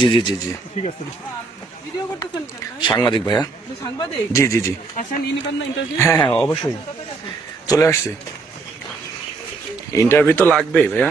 জি জি জি জি। ঠিক আছে ভিডিও করতেছেন কেন? সাংবাদিক ভাইয়া? জি জি জি। হ্যাঁ হ্যাঁ অবশ্যই। চলে আসছি। ইন্টারভিউ তো লাগবে ভাইয়া।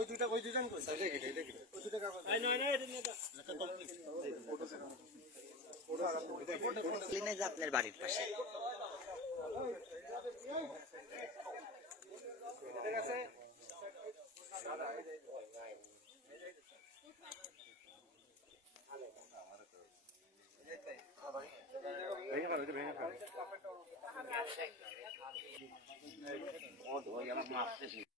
জি হয়ে গেছে হয়ে গেছে তো আচ্ছা ক্লিনেজ আপনার বাড়ির পাশে। আমার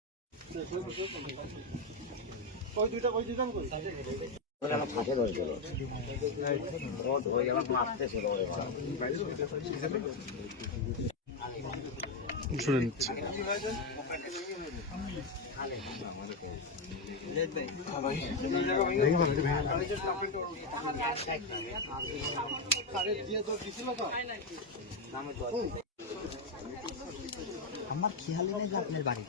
ছুড়ে নিচ্ছে দিয়ে তো দিছিল তো খেয়াল নেই যে আপনার পাশে